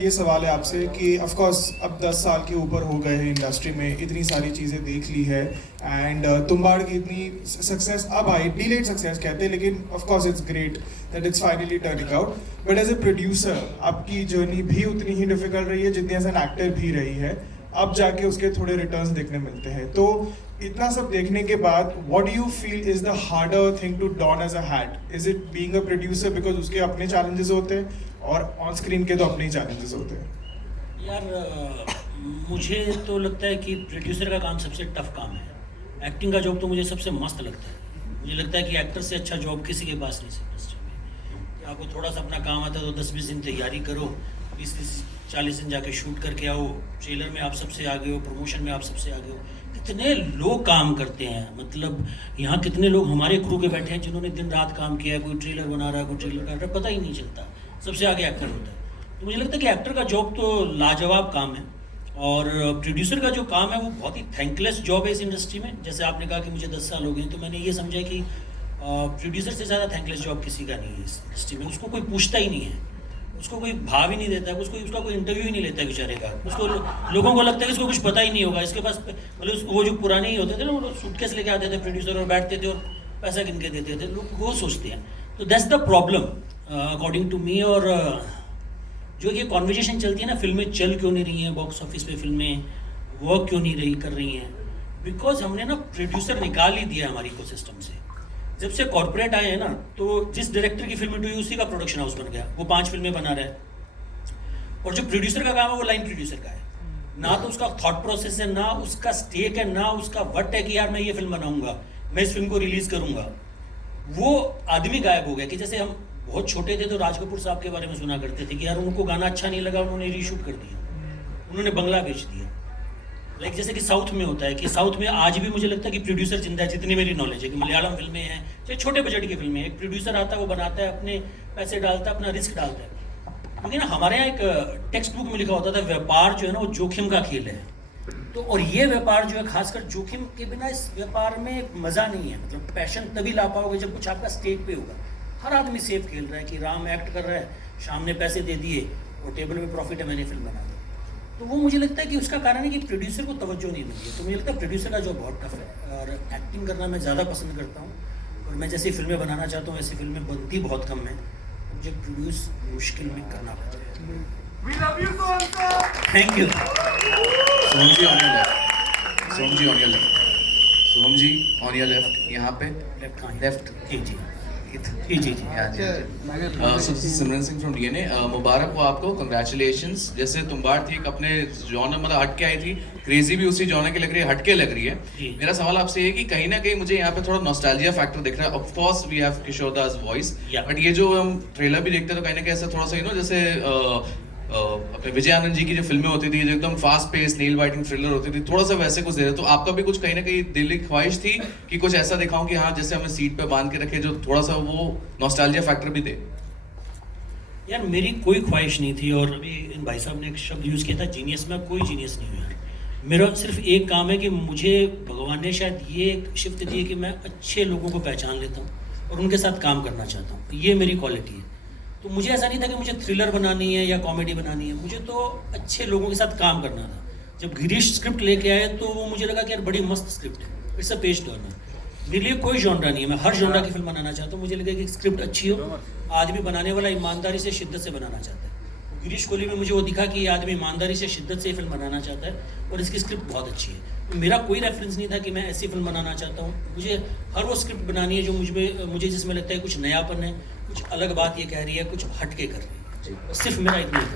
ये सवाल है आपसे कि ऑफ कोर्स अब 10 साल के ऊपर हो गए हैं इंडस्ट्री में, इतनी सारी चीज़ें देख ली है एंड तुम्बाड़ की इतनी सक्सेस अब आई, डिलेड सक्सेस कहते हैं, लेकिन of course it's great that it's finally turning out. But as a producer आपकी जर्नी भी उतनी ही डिफिकल्ट रही है जितनी एज एन एक्टर भी रही है। अब जाके उसके थोड़े रिटर्न्स देखने मिलते हैं। तो इतना सब देखने के बाद what do you feel is the harder thing to don as a hat? Is it being a producer because उसके अपने चैलेंजेस होते हैं और ऑन स्क्रीन के तो अपने ही चैलेंजेस होते हैं? यार मुझे तो लगता है कि प्रोड्यूसर का काम सबसे टफ काम है। एक्टिंग का जॉब तो मुझे सबसे मस्त लगता है। मुझे लगता है कि एक्टर से अच्छा जॉब किसी के पास नहीं है इंडस्ट्री में। कि आपको थोड़ा सा अपना काम आता है तो 10-20 दिन तैयारी करो, 20-40 दिन जाके शूट करके आओ, ट्रेलर में आप सबसे आगे हो, प्रमोशन में आप सबसे आगे हो। कितने लोग काम करते हैं, मतलब यहाँ कितने लोग हमारे क्रू के बैठे हैं जिन्होंने दिन रात काम किया है, कोई ट्रेलर बना रहा है, कोई ट्रेलर कर रहा है, पता ही नहीं चलता। सबसे आगे एक्टर होता है। तो मुझे लगता है कि एक्टर का जॉब तो लाजवाब काम है और प्रोड्यूसर का जो काम है वो बहुत ही थैंकलेस जॉब है इस इंडस्ट्री में। जैसे आपने कहा कि मुझे 10 साल हो गए, तो मैंने ये समझा कि प्रोड्यूसर से ज़्यादा थैंकलेस जॉब किसी का नहीं है इस इंडस्ट्री में। उसको कोई पूछता ही नहीं है, उसको कोई भाव ही नहीं देता है, उसका कोई इंटरव्यू ही नहीं लेता है बेचारे का। उसको लोगों को लगता है कि इसको कुछ पता ही नहीं होगा, इसके पास मतलब वो जो पुराने ही होते थे ना, वो सूटकेस लेके आते थे प्रोड्यूसर और बैठते थे और पैसा गिन के देते थे। लोग वो सोचते हैं। तो that's the problem according to me. और जो ये कॉन्वर्जेशन चलती है ना, फिल्में चल क्यों नहीं रही हैं, बॉक्स ऑफिस पे फिल्में वर्क क्यों नहीं कर रही हैं, बिकॉज हमने ना प्रोड्यूसर निकाल ही दिया हमारी इकोसिस्टम से। जब से कॉर्पोरेट आए हैं ना, तो जिस डायरेक्टर की फिल्म हुई उसी का प्रोडक्शन हाउस बन गया, वो 5 फिल्में बना रहा है। और जो प्रोड्यूसर का काम है वो लाइन प्रोड्यूसर का है। ना तो उसका थॉट प्रोसेस है, ना उसका स्टेक है, ना उसका वट है कि यार मैं ये फिल्म बनाऊंगा, मैं इस फिल्म को रिलीज करूंगा। वो आदमी गायब हो गया। कि जैसे हम बहुत छोटे थे तो राज कपूर साहब के बारे में सुना करते थे कि यार उनको गाना अच्छा नहीं लगा, उन्होंने रीशूट कर दिया, उन्होंने बंगला बेच दिया। लाइक जैसे कि साउथ में होता है कि साउथ में आज भी मुझे लगता है कि प्रोड्यूसर जिंदा है। जितनी मेरी नॉलेज है कि मलयालम फिल्में हैं चाहे छोटे बजट की फिल्में हैं, एक प्रोड्यूसर आता है, वो बनाता है, अपने पैसे डालता है, अपना रिस्क डालता है। क्योंकि ना हमारे यहाँ एक टेक्स्ट बुक में लिखा होता था व्यापार जो है ना वो जोखिम का खेल है। तो और ये व्यापार जो है खासकर जोखिम के बिना इस व्यापार में मज़ा नहीं है। मतलब पैशन तभी ला पाओगे जब कुछ आपका स्टेक पे होगा। हर आदमी सेफ खेल रहा है कि राम एक्ट कर रहा है, शाम ने पैसे दे दिए और टेबल में प्रॉफिट है, मैंने फिल्म बना दी। तो वो मुझे लगता है कि उसका कारण है कि प्रोड्यूसर को तवज्जो नहीं मिलती है। तो मुझे लगता है प्रोड्यूसर का जॉब बहुत टफ है और एक्टिंग करना मैं ज़्यादा पसंद करता हूँ। और मैं जैसी फिल्में बनाना चाहता हूँ ऐसी फिल्में बनती बहुत कम है। मुझे प्रोड्यूस मुश्किल में करना पड़ता है। Thank you. Soham ji on your left, Soham ji on your left, Soham ji on your left, यहाँ पे लेफ्ट। जी जी जी जी सिमरन सिंह फ्रॉम डीएनए, मुबारक हो आपको, कंग्रेचुलेशंस। जैसे तुम्बाड़ थी एक अपने जॉनर मतलब हट के आई थी, क्रेजी भी उसी जॉनर की लग रही है, हट के लग रही है। मेरा सवाल आपसे ये कि कहीं ना कहीं मुझे यहाँ पे थोड़ा नॉस्टैल्जिया फैक्टर दिख रहा है। Of course we have Kishore Das voice, but ये जो हम ट्रेलर भी देखते हैं तो कहीं ना कहीं ऐसा थोड़ा सा जैसे अपने विजय आनंद जी की जो फिल्में होती थी जो एकदम fast pace nail biting thriller होती थी, थोड़ा सा वैसे कुछ दे रहे। तो आपका भी कुछ कहीं ना कहीं दिल की ख्वाहिश थी कि कुछ ऐसा दिखाऊं कि हाँ जैसे हमें सीट पे बांध के रखे, जो थोड़ा सा वो नॉस्टैल्जिया फैक्टर भी दे? यार मेरी कोई ख्वाहिश नहीं थी। और अभी इन भाई साहब ने एक शब्द यूज़ किया था जीनियस। में कोई जीनियस नहीं हुआ। मेरा सिर्फ एक काम है कि मुझे भगवान ने शायद ये शिफ्ट दी है कि मैं अच्छे लोगों को पहचान लेता हूँ और उनके साथ काम करना चाहता हूँ। ये मेरी क्वालिटी है। तो मुझे ऐसा नहीं था कि मुझे थ्रिलर बनानी है या कॉमेडी बनानी है, मुझे तो अच्छे लोगों के साथ काम करना था। जब गिरीश स्क्रिप्ट लेके आए तो वो मुझे लगा कि यार बड़ी मस्त स्क्रिप्ट है, इट्स अ पेज टर्नर। मेरे लिए कोई जॉनरा नहीं है, मैं हर जॉनरा की फिल्म बनाना चाहता हूँ। मुझे लगा कि स्क्रिप्ट अच्छी हो, आदमी बनाने वाला ईमानदारी से शिद्दत से बनाना चाहता है। गिरीश कोहली में मुझे वो दिखा कि ये आदमी ईमानदारी से शिद्दत से फिल्म बनाना चाहता है और इसकी स्क्रिप्ट बहुत अच्छी है। तो मेरा कोई रेफरेंस नहीं था कि मैं ऐसी फिल्म बनाना चाहता हूँ। मुझे हर वो स्क्रिप्ट बनानी है जो मुझे जिसमें लगता है कुछ नयापन है, कुछ अलग बात ये कह रही है, कुछ हट के कर रही है। सिर्फ मेरा इतना ही था।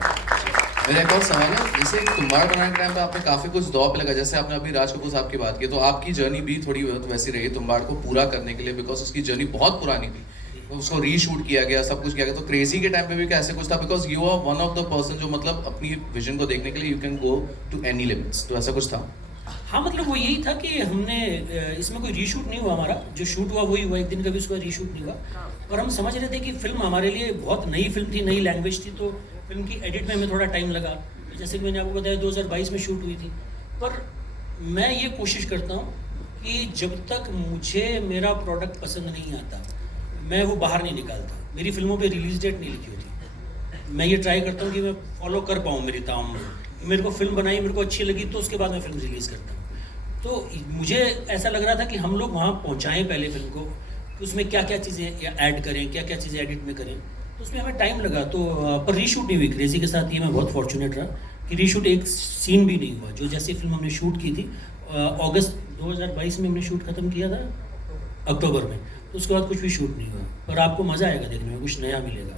मेरा एक और सवाल है, जैसे तुम्बाड़ बनाने के टाइम पे आपने काफी कुछ दौर पे लगा, जैसे आपने अभी राज कपूर साहब की बात की, तो आपकी जर्नी भी थोड़ी बहुत वैसी रही तुम्बाड़ को पूरा करने के लिए, बिकॉज उसकी जर्नी बहुत पुरानी थी, तो उसको रीशूट किया गया, सब कुछ किया गया। तो क्रेजी के टाइम पे भी कैसे कुछ था, because you are one of the person जो मतलब अपनी विजन को देखने के लिए you can go to any limits, तो ऐसा कुछ था? हाँ, मतलब वो यही था कि हमने इसमें कोई रीशूट नहीं हुआ। हमारा जो शूट हुआ वही हुआ, एक दिन का भी उसका रीशूट नहीं हुआ। और हम समझ रहे थे कि फिल्म हमारे लिए बहुत नई फिल्म थी, नई लैंग्वेज थी, तो फिल्म की एडिट में हमें थोड़ा टाइम लगा। जैसे कि मैंने आपको बताया 2022 में शूट हुई थी। पर मैं ये कोशिश करता हूँ कि जब तक मुझे मेरा प्रोडक्ट पसंद नहीं आता मैं वो बाहर नहीं निकालता। मेरी फिल्मों पे रिलीज डेट नहीं लिखी होती। मैं ये ट्राई करता हूँ कि मैं फॉलो कर पाऊँ मेरी ताम। मेरे को फिल्म बनाई, मेरे को अच्छी लगी तो उसके बाद मैं फिल्म रिलीज़ करता हूँ। तो मुझे ऐसा लग रहा था कि हम लोग वहाँ पहुँचाएँ पहले फिल्म को, कि उसमें क्या क्या चीज़ें ऐड करें, क्या क्या चीज़ें एडिट में करें। तो उसमें हमें टाइम लगा। तो पर रीशूट नहीं हुई क्रेज़ी के साथ। ये मैं बहुत फॉर्चुनेट रहा कि रीशूट एक सीन भी नहीं हुआ। जो जैसी फिल्म हमने शूट की थी अगस्त 2022 में हमने शूट ख़त्म किया था, अक्टूबर में, तो उसके बाद कुछ भी शूट नहीं हुआ। पर आपको मज़ा आएगा देखने में, कुछ नया मिलेगा।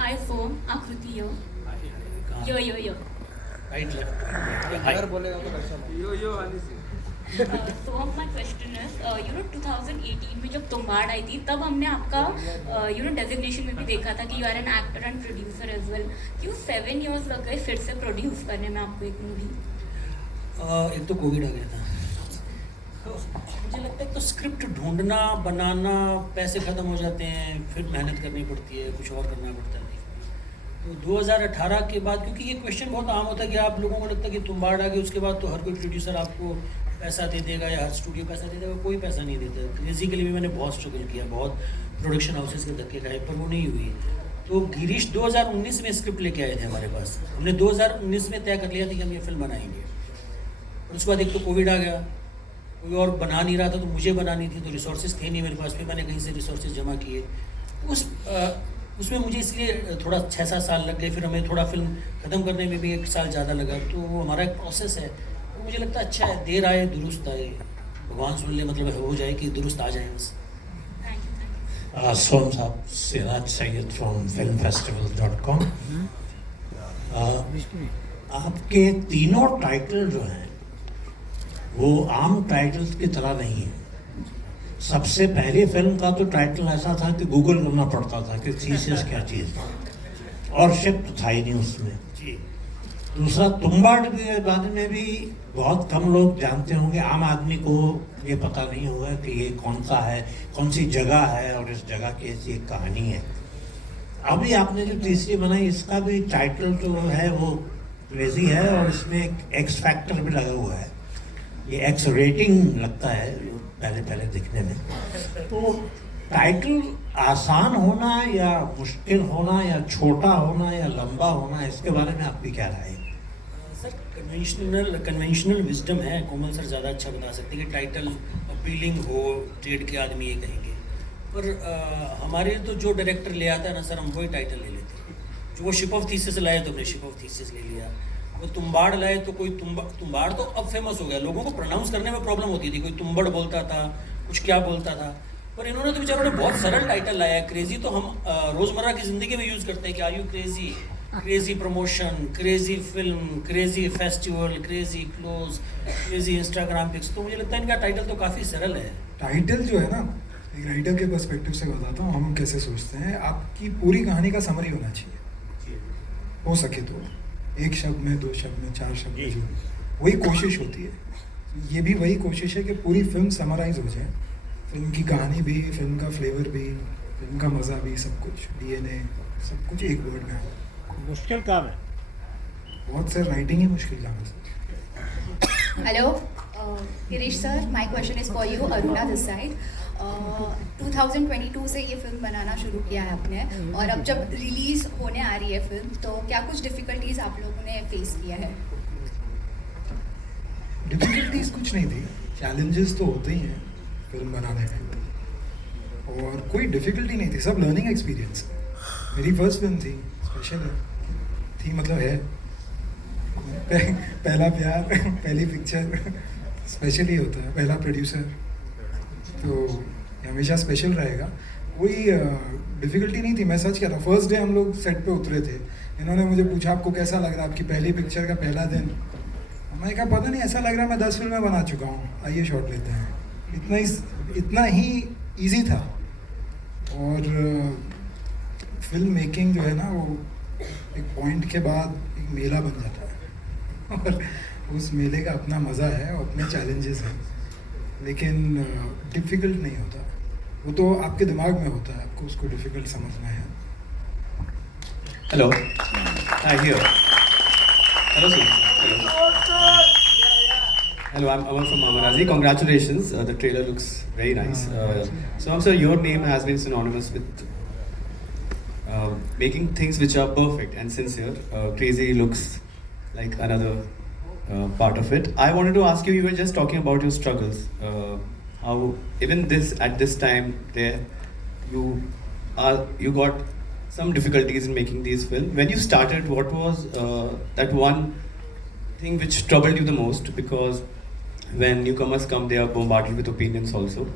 Hi Foam, Akriti here. Yo. Right So my question is, 2018 में जब तुम्बाड़ आई थी तब हमने आपका डेजिग्नेशन में भी देखा था कि you are an actor and producer as well. क्यों 7 years लग गए फिर से प्रोड्यूस करने में आपको एक मूवी? एक तो कोविड आ गया था। तो मुझे लगता है तो स्क्रिप्ट ढूंढना, बनाना, पैसे ख़त्म हो जाते हैं, फिर मेहनत करनी पड़ती है, कुछ और करना पड़ता है। तो 2018 के बाद, क्योंकि ये क्वेश्चन बहुत आम होता है कि आप लोगों को लगता है कि तुम्बाड़ आ गई उसके बाद तो हर कोई प्रोड्यूसर आपको पैसा दे देगा या हर स्टूडियो पैसा दे देगा। कोई पैसा नहीं देता। क्रेज़ी के लिए भी मैंने बहुत स्ट्रगल किया, बहुत प्रोडक्शन हाउसेस के धक्के खाए, पर वो नहीं हुई। तो गिरीश 2019 में स्क्रिप्ट लेके आए थे हमारे पास। हमने 2019 में तय कर लिया था कि हम ये फिल्म बनाएंगे। और उसके बाद एक तो कोविड आ गया, कोई और बना नहीं रहा था, तो मुझे बनानी थी, तो रिसोर्सेज थे नहीं मेरे पास। फिर मैंने कहीं से रिसोर्सेज जमा किए। उसमें मुझे इसलिए थोड़ा 6-7 साल लग गए। फिर हमें थोड़ा फिल्म ख़त्म करने में भी 1 साल ज़्यादा लगा। तो वो हमारा एक प्रोसेस है। तो मुझे लगता है अच्छा है, देर आए दुरुस्त आए। भगवान सुन ले, मतलब हो जाए कि दुरुस्त आ जाए बस। Thank you. सोम साहब, सिराज सैयद फ्रॉम filmfestival.com। आपके तीनों टाइटल जो हैं वो आम टाइटल्स की तरह नहीं है। सबसे पहली फिल्म का तो टाइटल ऐसा था कि गूगल करना पड़ता था कि थीसिस क्या चीज़, और शिफ्ट था ही नहीं उसमें। जी। दूसरा, तुम्बाड़ के बारे में भी बहुत कम लोग जानते होंगे। आम आदमी को ये पता नहीं होगा कि ये कौन सा है, कौन सी जगह है, और इस जगह की ऐसी एक कहानी है। अभी आपने जो तीसरी बनाई, इसका भी टाइटल जो है वो क्रेजी है, और इसमें एक एक्स फैक्टर भी लगा हुआ है। ये एक्स रेटिंग लगता है पहले दिखने में। तो टाइटल आसान होना या मुश्किल होना या छोटा होना या लंबा होना, इसके बारे में आपकी क्या राय है? सर, कन्वेंशनल विजडम है। कोमल सर ज़्यादा अच्छा बता सकते हैं कि टाइटल अपीलिंग हो, ट्रेड के आदमी ये कहेंगे। पर हमारे तो जो डायरेक्टर ले आता है ना सर, हम वही टाइटल ले लेते हैं। जो वो शिप ऑफ थीसिस लाए तो हमने शिप ऑफ थीसिस ले लिया। वो तुम्बाड़ लाए तो कोई तुम्बाड़ तो अब फेमस हो गया। लोगों को प्रोनाउंस करने में प्रॉब्लम होती थी, कोई तुम्बड़ बोलता था, कुछ क्या बोलता था। पर इन्होंने तो बेचारों ने बहुत सरल टाइटल लाया है। क्रेजी तो हम रोज़मर्रा की ज़िंदगी में यूज़ करते हैं कि are you crazy, crazy promotion, crazy film, crazy festival, crazy clothes, crazy Instagram pics. तो मुझे लगता है इनका टाइटल तो काफ़ी सरल है। टाइटल जो है ना, एक राइटर के पर्सपेक्टिव से बताता हूँ हम कैसे सोचते हैं। आपकी पूरी कहानी का समरी होना चाहिए, हो सके तो 1 शब्द में, 2 शब्द में, 4 शब्द में, जो वही कोशिश होती है। ये भी वही कोशिश है कि पूरी फिल्म समराइज हो जाए। फिल्म की कहानी भी, फिल्म का फ्लेवर भी, फिल्म का मज़ा भी, सब कुछ DNA सब कुछ एक वर्ड में है। मुश्किल काम है बहुत सर, राइटिंग ही मुश्किल काम है sir. Hello, Girish sir. My question is for you, Aruna this side. 2022 से ये फिल्म बनाना शुरू किया है आपने, और अब जब रिलीज होने आ रही है फिल्म, तो क्या कुछ डिफिकल्टीज आप लोगों ने फेस किया है? डिफिकल्टीज कुछ नहीं थी, चैलेंजेस तो होते ही हैं फिल्म बनाने में, और कोई डिफिकल्टी नहीं थी। सब लर्निंग एक्सपीरियंस। मेरी फर्स्ट फिल्म थी, स्पेशल थी, मतलब है पहला प्यार, पहली पिक्चर, स्पेशल ही होता है। पहला प्रोड्यूसर, तो हमेशा स्पेशल रहेगा। कोई डिफ़िकल्टी नहीं थी। मैं सच कह रहा हूँ, फर्स्ट डे हम लोग सेट पे उतरे थे, इन्होंने मुझे पूछा आपको कैसा लग रहा है, आपकी पहली पिक्चर का पहला दिन। मैंने कहा पता नहीं, ऐसा लग रहा है मैं 10 फिल्में बना चुका हूँ, आइए शॉट लेते हैं। इतना ही ईजी था। और फिल्म मेकिंग जो है ना, वो एक पॉइंट के बाद एक मेला बन जाता है, और उस मेले का अपना मज़ा है और अपने चैलेंजेस हैं, लेकिन डिफ़िकल्ट नहीं होता। वो तो आपके दिमाग में होता है, आपको उसको डिफ़िकल्ट समझना है। Hello. Hi, here. Hello, sir. Hello. Hello, I'm Amar from Amarazi. Congratulations. The trailer looks very nice. So, sir, your name has been synonymous with making things which are perfect and sincere. Crazy looks like another part of it. I wanted to ask you, you were just talking about your struggles. How even at this time there, you got some difficulties in making these films. When you started, what was that one thing which troubled you the most? Because when newcomers come, they are bombarded with opinions also,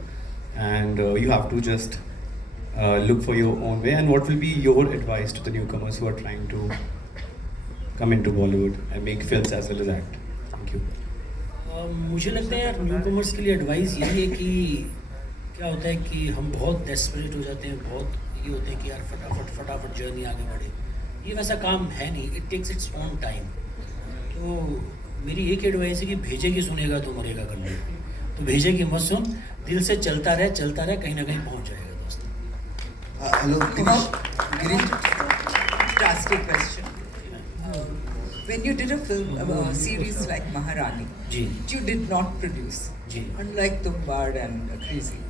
and you have to just look for your own way. And what will be your advice to the newcomers who are trying to come into Bollywood and make films as well as act? Thank you. मुझे लगता है यार newcomers के लिए advice यही है कि क्या होता है कि हम बहुत डेस्परेट हो जाते हैं, बहुत ये होते हैं कि यार फटाफट जर्नी आगे बढ़े। ये वैसा काम है नहीं, it takes its own time. तो मेरी एक एडवाइस है कि भेजे की सुनेगा तो मरेगा कर ले, तो भेजे की मत सुन, दिल से चलता रहे, कहीं ना कहीं पहुंच जाएगा दोस्त। Hello Girish, Drastic question. When you did a film, a series like Maharani, जी you did not produce, जी unlike Tumbad and Crazy.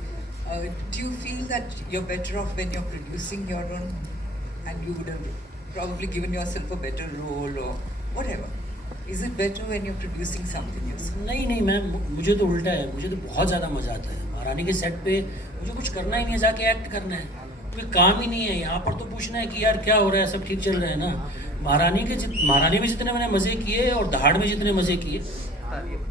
Do you feel that you're better off when you're producing your own, and you would have probably given yourself a better role or whatever? Is it better when you're producing something yourself? नहीं ma'am, मुझे तो उल्टा है, मुझे तो बहुत ज़्यादा मज़ा आता है। महारानी के सेट पे मुझे कुछ करना ही नहीं है, जाके एक्ट करना है, कोई काम ही नहीं है। यहाँ पर तो पूछना है कि यार क्या हो रहा है, सब ठीक चल रहा है ना। महारानी में जितने मैंने मज़े किए और दहाड़ में जितने मज़े किए,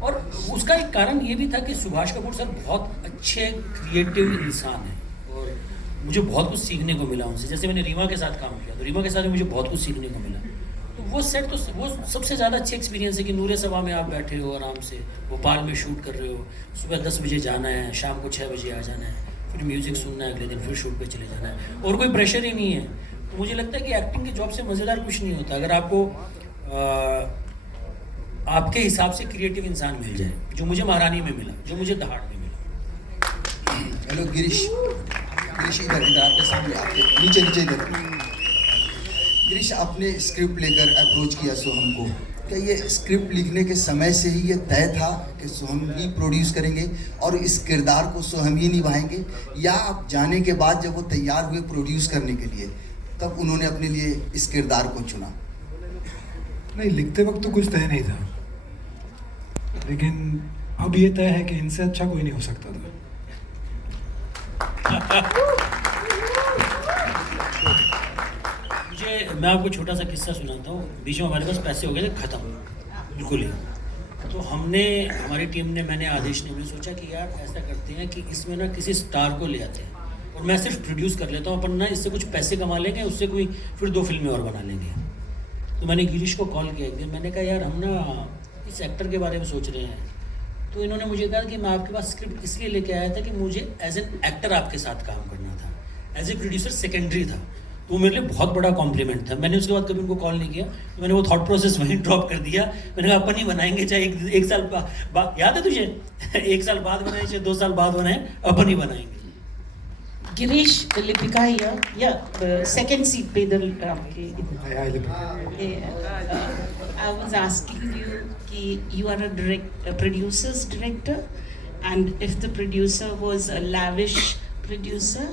और उसका एक कारण ये भी था कि सुभाष कपूर सर बहुत अच्छे क्रिएटिव इंसान हैं और मुझे बहुत कुछ सीखने को मिला उनसे। जैसे मैंने रीमा के साथ काम किया, तो रीमा के साथ मुझे बहुत कुछ सीखने को मिला। तो वो सेट तो वो सबसे ज़्यादा अच्छी एक्सपीरियंस है कि नूरे सभा में आप बैठे हो आराम से, भोपाल में शूट कर रहे हो, सुबह 10 बजे जाना है, शाम को 6 बजे आ जाना है, फिर म्यूज़िक सुनना है, अगले दिन फिर शूट पे चले जाना है, और कोई प्रेशर ही नहीं है। तो मुझे लगता है कि एक्टिंग की जॉब से मज़ेदार कुछ नहीं होता अगर आपको आपके हिसाब से क्रिएटिव इंसान मिल जाए, जो मुझे महारानी में मिला, जो मुझे दहाड़ में मिला। हेलो गिरीश, इधर आपके सामने, आपके नीचे इधर। गिरीश, आपने स्क्रिप्ट लेकर अप्रोच किया सोहम को, क्या ये स्क्रिप्ट लिखने के समय से ही ये तय था कि सोहम ही प्रोड्यूस करेंगे और इस किरदार को सोहम ही निभाएंगे, या आप जाने के बाद जब वो तैयार हुए प्रोड्यूस करने के लिए तब उन्होंने अपने लिए इस किरदार को चुना? नहीं, लिखते वक्त तो कुछ तय नहीं था, लेकिन अब ये तय है कि इनसे अच्छा कोई नहीं हो सकता था। मैं आपको छोटा सा किस्सा सुनाता हूँ। बीच में हमारे पास पैसे हो गए थे ख़त्म बिल्कुल ही, तो हमारी टीम ने, मैंने आदेश ने भी सोचा कि यार ऐसा करते हैं कि इसमें ना किसी स्टार को ले आते हैं और मैं सिर्फ प्रोड्यूस कर लेता हूँ, अपन ना इससे कुछ पैसे कमा लेंगे, उससे कोई फिर 2 फिल्में और बना लेंगे। तो मैंने गिरीश को कॉल किया एक दिन, मैंने कहा यार हम ना इस एक्टर के बारे में सोच रहे हैं। तो इन्होंने मुझे कहा कि मैं आपके पास स्क्रिप्ट इसलिए लेके आया था कि मुझे एज एन एक्टर आपके साथ काम करना था, एज ए प्रोड्यूसर सेकेंडरी था। तो मेरे लिए बहुत बड़ा कॉम्प्लीमेंट था। मैंने उसके बाद कभी उनको कॉल नहीं किया, तो मैंने वो थॉट प्रोसेस वहीं ड्रॉप कर दिया। मैंने कहा अपन ही बनाएंगे, चाहे एक साल बाद, याद है तुझे 1 साल बाद बनाए, चाहे 2 साल बाद बनाए, अपन ही बनाएंगे। Girish, Lipika here, second seat पे इधर आपके I was asking you कि you are a producer's director, and if the producer was a lavish producer,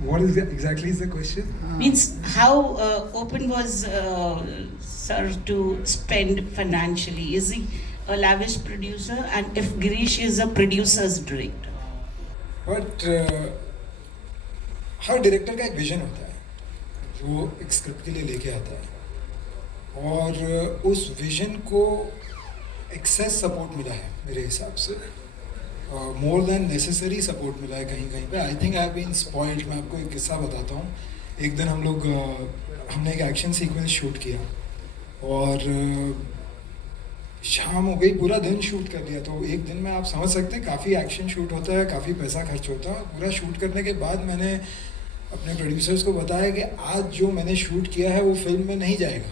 What is exactly is the question? means how open was sir to spend financially? Is he a lavish producer, and if Girish is a producer's director? But her director का एक vision होता है जो एक script के लिए लेके आता है, और उस विजन को एक्सेस सपोर्ट मिला है मेरे हिसाब से, मोर देन नेसेसरी सपोर्ट मिला है कहीं कहीं पे। I think I have been spoiled. मैं आपको एक किस्सा बताता हूँ। एक दिन हमने एक एक्शन सीक्वेंस शूट किया और शाम हो गई, पूरा दिन शूट कर लिया। तो एक दिन में आप समझ सकते हैं काफ़ी एक्शन शूट होता है, काफ़ी पैसा खर्च होता है। पूरा शूट करने के बाद मैंने अपने प्रोड्यूसर्स को बताया कि आज जो मैंने शूट किया है वो फिल्म में नहीं जाएगा।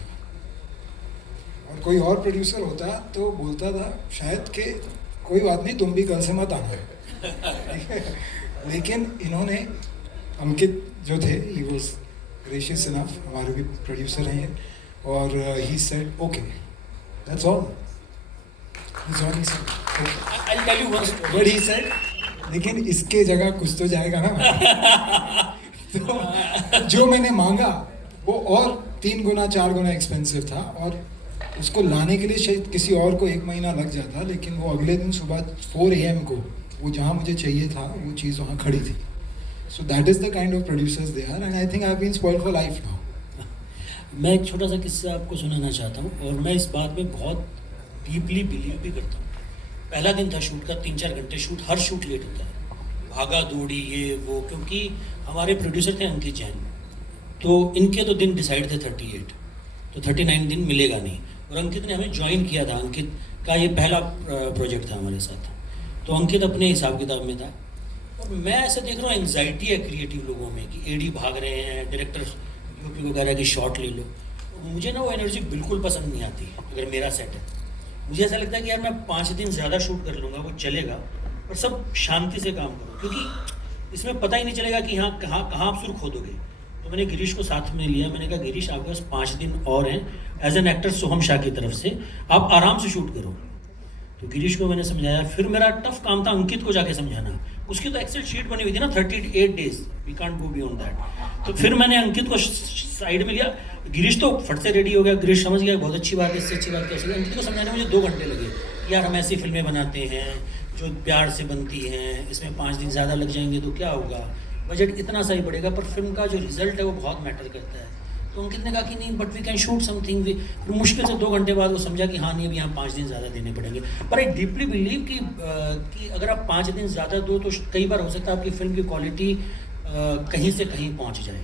और कोई और प्रोड्यूसर होता तो बोलता था शायद कि कोई बात नहीं, तुम भी कल से मत आना। लेकिन इन्होंने, अंकित जो थे, ही वॉज ग्रेशियस इनफ, हमारे भी प्रोड्यूसर हैं, और he said okay, that's all. I'll tell you one story. But he said, लेकिन इसके जगह कुछ तो जाएगा ना। तो जो मैंने मांगा वो और 3 गुना 4 गुना एक्सपेंसिव था, और उसको लाने के लिए शायद किसी और को 1 महीना लग जाता, लेकिन वो अगले दिन सुबह 4 AM को वो जहाँ मुझे चाहिए था वो चीज़ वहाँ खड़ी थी. So that is the kind of producers they are, and I think I have been spoiled for life now. मैं एक छोटा सा किस्सा आपको सुनाना चाहता हूँ, और मैं इस बात में बहुत डीपली बिलीव भी करता हूँ. पहला दिन था शूट का, 3-4 घंटे शूट, हर शूट लेट होता है, भागा दौड़ी ये वो, क्योंकि हमारे प्रोड्यूसर थे अंकित जैन, तो इनके तो दिन डिसाइड थे 38, तो 39 दिन मिलेगा नहीं, और अंकित ने हमें ज्वाइन किया था. अंकित का ये पहला प्रोजेक्ट था हमारे साथ, तो अंकित अपने हिसाब किताब में था, और मैं ऐसे देख रहा हूँ एंग्जाइटी है क्रिएटिव लोगों में कि एडी भाग रहे हैं, डायरेक्टर यूपी को कह रहा है कि शॉट ले लो. मुझे ना वो एनर्जी बिल्कुल पसंद नहीं आती. अगर मेरा सेट है, मुझे ऐसा लगता है कि यार मैं 5 दिन ज़्यादा शूट कर लूँगा, वो चलेगा, और सब शांति से काम करो, क्योंकि इसमें पता ही नहीं चलेगा कि हाँ कहाँ आप सुर खोदोगे. तो मैंने गिरीश को साथ में लिया, मैंने कहा गिरीश आपके पास 5 दिन और हैं, एज एन एक्टर सोहम शाह की तरफ से आप आराम से शूट करो. तो गिरीश को मैंने समझाया. फिर मेरा टफ काम था अंकित को जाके समझाना. उसकी तो एक्सेल शीट बनी हुई थी ना 38 days, we can't go beyond that. तो फिर मैंने अंकित को साइड में लिया. गिरीश तो फट से रेडी हो गया, गिरीश समझ गया बहुत अच्छी बात है, इससे अच्छी बात कैसे. अंकित को समझाने में मुझे 2 घंटे लगे. यार हम ऐसी फिल्में बनाते हैं जो प्यार से बनती हैं, इसमें 5 दिन ज़्यादा लग जाएंगे तो क्या होगा, बजट इतना सही पड़ेगा, पर फिल्म का जो रिजल्ट है वो बहुत मैटर करता है. तो अंकित ने कहा कि नहीं, but we can shoot something. फिर मुश्किल से 2 घंटे बाद वो समझा कि हाँ नहीं, अभी यहाँ 5 दिन ज़्यादा देने पड़ेंगे. पर आई डीपली बिलीव कि अगर आप 5 दिन ज़्यादा दो तो कई बार हो सकता है आपकी फिल्म की क्वालिटी कहीं से कहीं पहुँच जाए,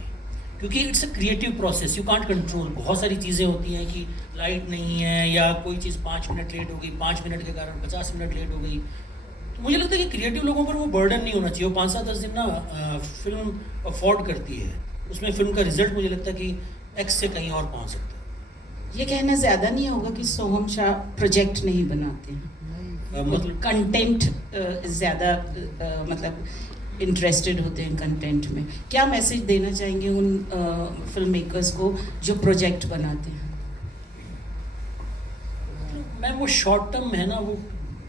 क्योंकि it's a creative process, you can't control. बहुत सारी चीज़ें होती हैं कि लाइट नहीं है या कोई चीज़ 5 मिनट लेट हो गई, 5 मिनट के कारण 50 मिनट लेट हो गई. तो मुझे लगता है कि क्रिएटिव लोगों पर वो बर्डन नहीं होना चाहिए. वो 5-7-10 दिन ना फिल्म अफोर्ड करती है, उसमें फिल्म का रिजल्ट मुझे लगता है कि एक्स से कहीं और पहुंच सकता है. ये कहना ज़्यादा नहीं होगा कि सोहम शाह प्रोजेक्ट नहीं बनाते हैं, मतलब कंटेंट ज़्यादा मतलब इंटरेस्टेड होते हैं कंटेंट में. क्या मैसेज देना चाहेंगे उन फिल्म मेकर्स को जो प्रोजेक्ट बनाते हैं? मैं वो शॉर्ट टर्म है ना, वो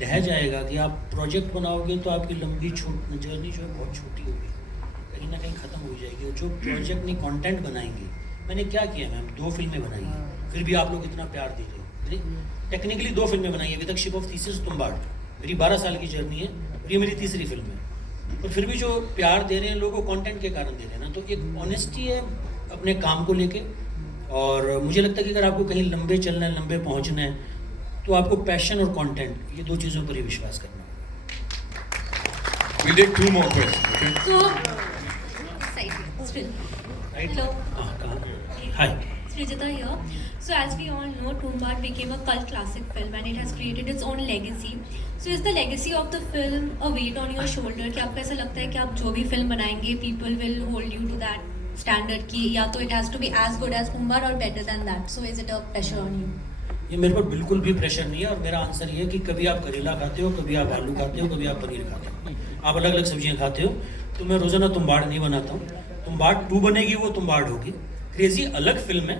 ढह जाएगा कि आप प्रोजेक्ट बनाओगे तो आपकी लंबी जर्नी जो है बहुत छोटी होगी, कहीं ना कहीं ख़त्म हो जाएगी. और जो प्रोजेक्ट नहीं कंटेंट बनाएंगे, मैंने क्या किया मैम, 2 फिल्में बनाई हैं, फिर भी आप लोग इतना प्यार दे रहे हो. टेक्निकली 2 फिल्में बनाई है, with the ship of thesis, Tumbbad. मेरी 12 साल की जर्नी है, और ये मेरी 3री फिल्म है, और फिर भी जो प्यार दे रहे हैं लोगों को कंटेंट के कारण दे रहे हैं ना. तो एक ऑनेस्टी है अपने काम को लेके, और मुझे लगता है कि अगर आपको कहीं लंबे चलना है, लंबे पहुंचना है, तो आपको पैशन और कंटेंट, ये 2 चीज़ों पर ही विश्वास करना है. We'll take 2 more questions, okay? So, right. hello, hi. Srijata here. So as we all know, Tumbad became a cult classic film and it has created its own legacy. So is the legacy of the film a weight on your shoulder? कि आपको ऐसा लगता है कि आप जो भी film बनाएंगे, people will hold you to that standard कि या तो it has to be as good as Tumbad or better than that. So is it a pressure on you? ये मेरे पर बिल्कुल भी प्रेशर नहीं है, और मेरा आंसर ये है कि कभी आप करेला खाते हो, कभी आप आलू खाते हो, कभी आप पनीर खाते हो, आप अलग अलग सब्जियां खाते हो. तो मैं रोज़ाना तुम्बाड़ नहीं बनाता हूँ. तुम्बाड़ 2 बनेगी, वो तुम्बाड़ होगी. क्रेजी अलग फिल्म है,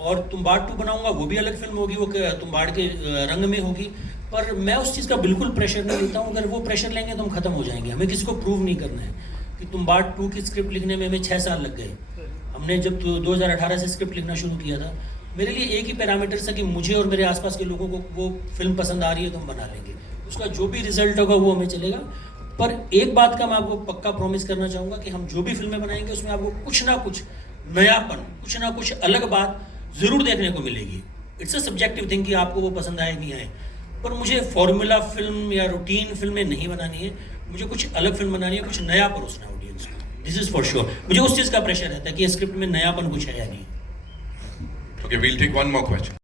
और तुम्बाड़ 2 बनाऊंगा, वो भी अलग फिल्म होगी, वो तुम्बाड़ के रंग में होगी. पर मैं उस चीज़ का बिल्कुल प्रेशर नहीं लेता हूँ. अगर वो प्रेशर लेंगे तो हम ख़त्म हो जाएंगे. हमें किसी को प्रूव नहीं करना है कि तुम्बाड़ 2 की स्क्रिप्ट लिखने में हमें 6 साल लग गए. हमने जब 2018 से स्क्रिप्ट लिखना शुरू किया था, मेरे लिए एक ही पैरामीटर था कि मुझे और मेरे आसपास के लोगों को वो फिल्म पसंद आ रही है तो हम बना लेंगे. उसका जो भी रिजल्ट होगा वो हमें चलेगा. पर एक बात का मैं आपको पक्का प्रॉमिस करना चाहूँगा कि हम जो भी फिल्में बनाएंगे उसमें आपको कुछ ना कुछ नयापन, कुछ ना कुछ अलग बात ज़रूर देखने को मिलेगी. इट्स अ सब्जेक्टिव थिंग कि आपको वो पसंद आए नहीं आए. पर मुझे फॉर्मूला फिल्म या रूटीन फिल्में नहीं बनानी है. मुझे कुछ अलग फिल्म बनानी है, कुछ नया परोसना है ऑडियंस को. This is for sure. मुझे उस चीज़ का प्रेशर रहता है कि स्क्रिप्ट में नयापन कुछ है या नहीं. Okay, we'll take 1 more question.